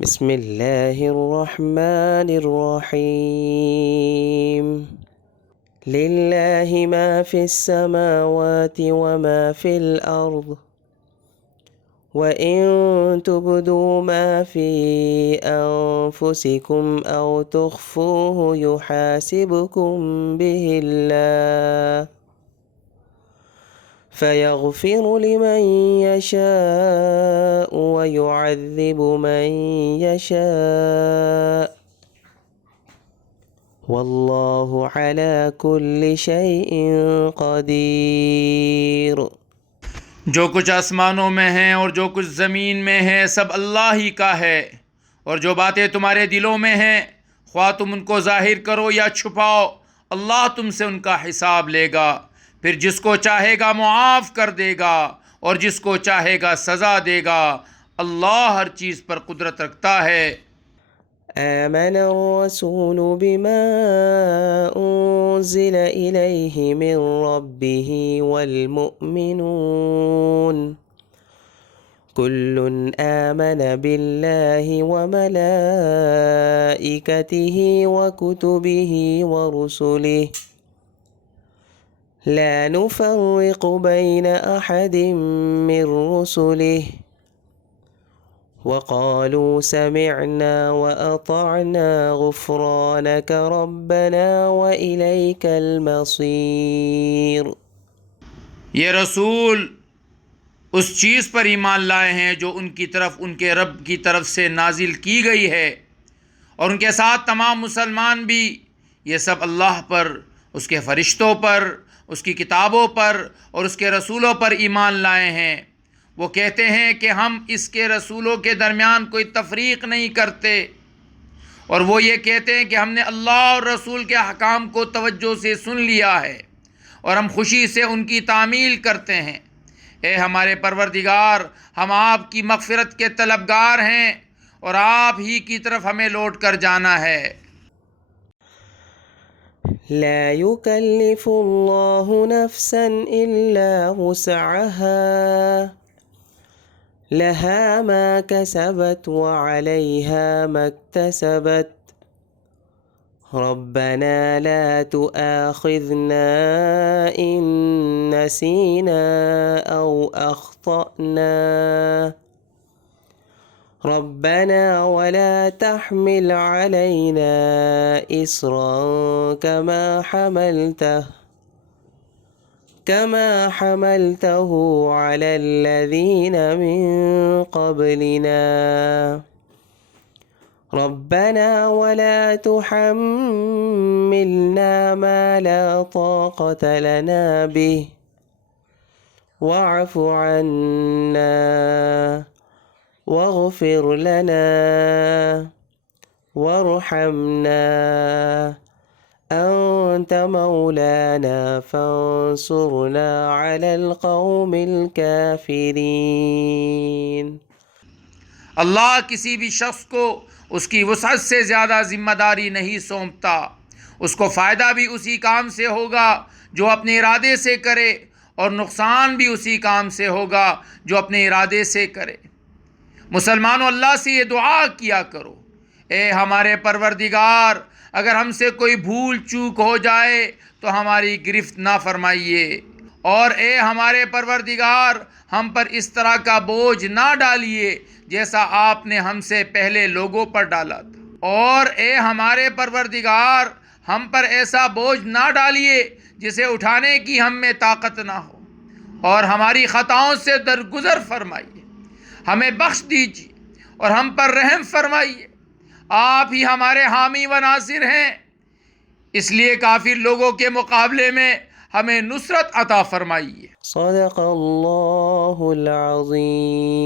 بسم اللہ الرحمن الرحیم للہ ما فی السماوات وما فی الأرض وَإِن تُبْدُوا مَا فِي أَنفُسِكُمْ أَوْ تُخْفُوهُ يُحَاسِبْكُم بِهِ اللَّهُ فَيَغْفِرُ لِمَن يَشَاءُ وَيُعَذِّبُ مَن يَشَاءُ وَاللَّهُ عَلَى كُلِّ شَيْءٍ قَدِيرٌ۔ جو کچھ آسمانوں میں ہیں اور جو کچھ زمین میں ہے سب اللہ ہی کا ہے، اور جو باتیں تمہارے دلوں میں ہیں خواہ تم ان کو ظاہر کرو یا چھپاؤ، اللہ تم سے ان کا حساب لے گا، پھر جس کو چاہے گا معاف کر دے گا اور جس کو چاہے گا سزا دے گا۔ اللہ ہر چیز پر قدرت رکھتا ہے۔ آمن الرسول بما أنزل إليه من ربه والمؤمنون كل آمن بالله وملائكته وكتبه ورسله لا نفرق بين أحد من رسله وقالوا سمعنا وأطعنا غفرانك ربنا وإليك المصير۔ یہ رسول اس چیز پر ایمان لائے ہیں جو ان کی طرف ان کے رب کی طرف سے نازل کی گئی ہے، اور ان کے ساتھ تمام مسلمان بھی یہ سب اللہ پر، اس کے فرشتوں پر، اس کی کتابوں پر اور اس کے رسولوں پر ایمان لائے ہیں۔ وہ کہتے ہیں کہ ہم اس کے رسولوں کے درمیان کوئی تفریق نہیں کرتے، اور وہ یہ کہتے ہیں کہ ہم نے اللہ اور رسول کے احکام کو توجہ سے سن لیا ہے اور ہم خوشی سے ان کی تعمیل کرتے ہیں۔ اے ہمارے پروردگار، ہم آپ کی مغفرت کے طلبگار ہیں اور آپ ہی کی طرف ہمیں لوٹ کر جانا ہے۔ لا يكلف الله نفسا إلا وسعها لها ما كسبت وعليها ما اكتسبت ربنا لا تؤاخذنا إن نسينا أو أخطأنا ربنا ولا تحمل علينا إصرا كما حملته على الذين من قبلنا ربنا ولا تحملنا ما لا طاقة لنا به واعف عنا واغفر لنا وارحمنا أنت مولانا فانصرنا على القوم الكافرين۔ اللہ کسی بھی شخص کو اس کی وسعت سے زیادہ ذمہ داری نہیں سونپتا، اس کو فائدہ بھی اسی کام سے ہوگا جو اپنے ارادے سے کرے، اور نقصان بھی اسی کام سے ہوگا جو اپنے ارادے سے کرے۔ مسلمانوں، اللہ سے یہ دعا کیا کرو، اے ہمارے پروردگار، اگر ہم سے کوئی بھول چوک ہو جائے تو ہماری گرفت نہ فرمائیے، اور اے ہمارے پروردگار، ہم پر اس طرح کا بوجھ نہ ڈالیے جیسا آپ نے ہم سے پہلے لوگوں پر ڈالا تھا، اور اے ہمارے پروردگار، ہم پر ایسا بوجھ نہ ڈالیے جسے اٹھانے کی ہم میں طاقت نہ ہو، اور ہماری خطاؤں سے درگزر فرمائیے، ہمیں بخش دیجیے اور ہم پر رحم فرمائیے۔ آپ ہی ہمارے حامی و ناصر ہیں، اس لیے کافر لوگوں کے مقابلے میں ہمیں نصرت عطا فرمائیے۔ صدق اللہ العظیم۔